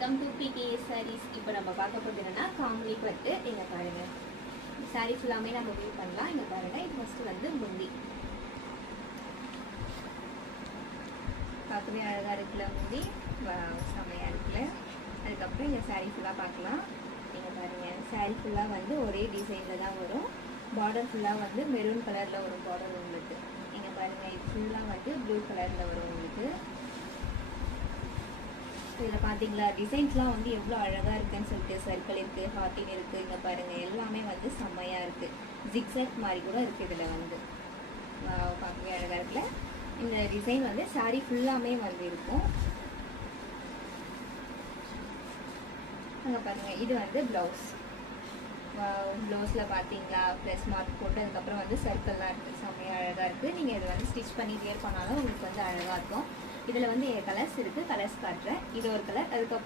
Welcome to PKS sarees. இப்போ நம்ம பார்க்க போகிறது என்னன்னா காம்பளி பட்டு. இங்கே பாருங்க, சாரீ ஃபுல்லாமே நம்ம வியூ பண்ணலாம். இங்கே பாருங்க, இது ஃபர்ஸ்ட் வந்து முந்தி பார்க்கவே அழகாக இருக்குல்ல, முந்தி செம்மையாக இருக்குல்ல. அதுக்கப்புறம் இந்த சாரீ ஃபுல்லாக பார்க்கலாம். நீங்கள் பாருங்கள், சாரீ ஃபுல்லாக வந்து ஒரே டிசைனில் தான் வரும். பார்டர் ஃபுல்லாக வந்து மெரூன் கலரில் வரும் பார்டர் உங்களுக்கு. நீங்கள் பாருங்கள், இது ஃபுல்லாக வந்து ப்ளூ கலரில் வரும் உங்களுக்கு. இதில் பார்த்தீங்களா, டிசைன்ஸ்லாம் வந்து எவ்வளோ அழகாக இருக்குன்னு சொல்லிட்டு சர்க்கிள் இருக்குது, ஹார்ட்டின் இருக்குது. இங்கே பாருங்கள், எல்லாமே வந்து செம்மையாக இருக்குது. ஜிக்ஸாக் மாதிரி கூட இருக்குது இதில் வந்து. பார்க்கவே அழகாக இருக்குல்ல. இந்த டிசைன் வந்து சாரீ ஃபுல்லாமே வந்து இருக்கும். அங்கே பாருங்கள், இது வந்து ப்ளவுஸ். ப்ளவுஸில் பார்த்தீங்களா ப்ளஸ் மார்க் போட்டு அதுக்கப்புறம் வந்து சர்க்கிள்லாம் இருக்குது. செம்மையாக அழகாக இருக்குது. நீங்கள் இதை வந்து ஸ்டிச் பண்ணி வேர் பண்ணாலும் உங்களுக்கு வந்து அழகாக இருக்கும். இதில் வந்து கலர்ஸ் இருக்குது, கலர்ஸ் காட்டுறேன். இது ஒரு கலர். அதுக்கப்புறம்